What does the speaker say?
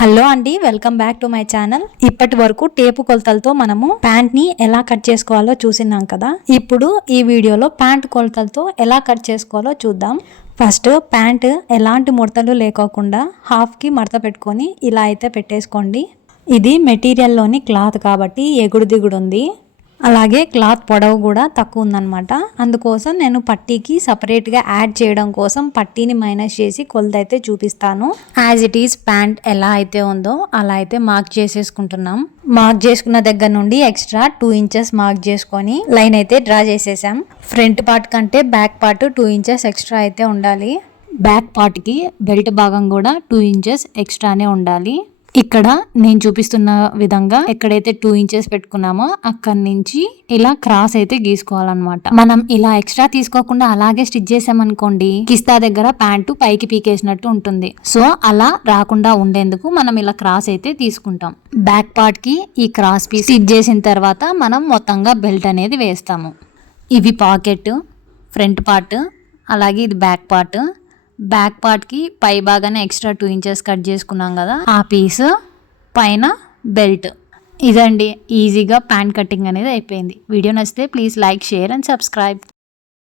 Hello అండి, welcome back to my channel. ఇప్పటి వరకు టేపు కొలతలతో మనము ప్యాంట్ ని ఎలా కట్ చేసుకోవాలో చూసినాం కదా. ఇప్పుడు ఈ వీడియోలో ప్యాంట్ కొలతలతో ఎలా కట్ చేసుకోవాలో చూద్దాం. ఫస్ట్ ప్యాంట్ ఎలాంటి ముడతలు లేకోకుండా హాఫ్ కి మడత పెట్టుకొని ఇలా అయితే పెట్టేసుకోండి. ఇది మెటీరియల్లోని క్లాత్ కాబట్టి ఎగుడు దిగుడు ఉంది. అలాగే క్లాత్ పొడవు కూడా తక్కువ ఉందన్నమాట. అందుకోసం నేను పట్టీకి సపరేట్గా యాడ్ చేయడం కోసం పట్టీని మైనస్ చేసి కొలత అయితే చూపిస్తాను. యాజ్ ఇట్ ఈస్ ప్యాంట్ ఎలా అయితే ఉందో అలా అయితే మార్క్ చేసేసుకుంటున్నాం. మార్క్ చేసుకున్న దగ్గర నుండి ఎక్స్ట్రా 2 ఇంచెస్ మార్క్ చేసుకొని లైన్ అయితే డ్రా చేసేసాం. ఫ్రంట్ పార్ట్ కంటే బ్యాక్ పార్ట్ 2 ఇంచెస్ ఎక్స్ట్రా అయితే ఉండాలి. బ్యాక్ పార్ట్కి బెల్ట్ భాగం కూడా 2 ఇంచెస్ ఎక్స్ట్రానే ఉండాలి. ఇక్కడ నేను చూపిస్తున్న విధంగా ఎక్కడైతే 2 ఇంచెస్ పెట్టుకున్నామో అక్కడి నుంచి ఇలా క్రాస్ అయితే గీసుకోవాలన్నమాట. మనం ఇలా ఎక్స్ట్రా తీసుకోకుండా అలాగే స్టిచ్ చేసామనుకోండి, కిస్తా దగ్గర ప్యాంటు పైకి పీకేసినట్టు ఉంటుంది. సో అలా రాకుండా ఉండేందుకు మనం ఇలా క్రాస్ అయితే తీసుకుంటాం. బ్యాక్ పార్ట్ కి ఈ క్రాస్ పీస్ స్టిచ్ చేసిన తర్వాత మనం మొత్తంగా బెల్ట్ అనేది వేస్తాము. ఇవి పాకెట్, ఫ్రంట్ పార్ట్, అలాగే ఇది బ్యాక్ పార్ట్. బ్యాక్ పార్ట్కి పై భాగానే ఎక్స్ట్రా 2 ఇంచెస్ కట్ చేసుకున్నాం కదా, ఆ పీస్ పైన బెల్ట్. ఇదండి, ఈజీగా ప్యాంట్ కటింగ్ అనేది అయిపోయింది. వీడియో నచ్చితే please like, share and subscribe.